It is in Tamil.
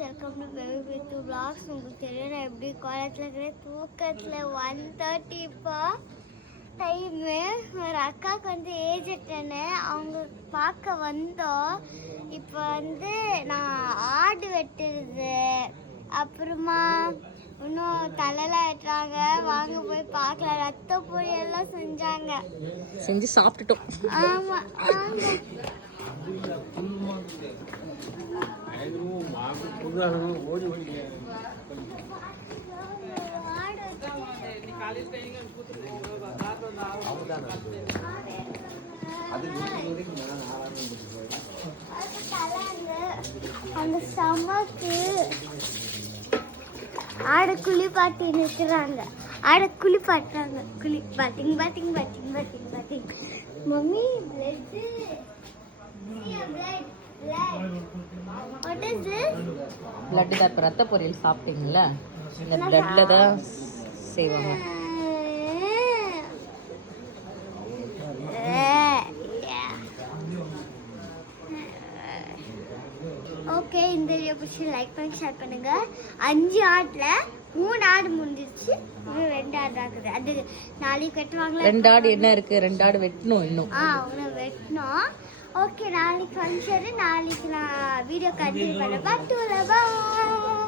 Welcome to baby with vlogs. உங்களுக்கு தெரியும் நான் எப்படி காலேஜில் இருக்கிற தூக்கத்தில் 1:30 இப்போ டைமு. ஒரு அக்காவுக்கு வந்து ஏஜ் அட்டனு அவங்க பார்க்க வந்தோம். இப்போ வந்து நான் ஆடு வெட்டுறது அப்புறமா இன்னும் தலைலாம் வெட்டுறாங்க. வாங்க போய் பார்க்கலாம். ரத்த பொரியெல்லாம் செஞ்சு சாப்பிட்டுட்டோம். ஆமாம் வாங்க. அந்த சமக்கு ஆடை குளிப்பாட்டி நிற்கிறாங்க. ஆடை குளிப்பாட்டுறாங்க. பாட்டிங் பாட்டிங் பாட்டிங் பாட்டிங் பாட்டிங். Mummy blood. What is this? blood தான். இப்போ ரத்த பொரியல் சாப்பிட்டீங்களா? இந்த bloodல தான் செய்வாங்க. ஓகே, இந்த வீடியோ பிடிச்சி லைக் பண்ணி ஷேர் பண்ணுங்க. 5 ஆட்ல 3 ஆடு முடிஞ்சிருச்சு. இன்னும் 2 ஆடு இருக்குது. அது நாளைக்கு வெட்டுவாங்களா? 2 ஆடு என்ன இருக்கு? 2 ஆடு வெட்டணும் இன்னும். இன்னும் வெட்டணும். ஓகே, நாளைக்கு ஃபங்க்ஷன். நாளைக்கு நான் வீடியோ கண்டினியூ பண்ண பார்த்து. பாய்.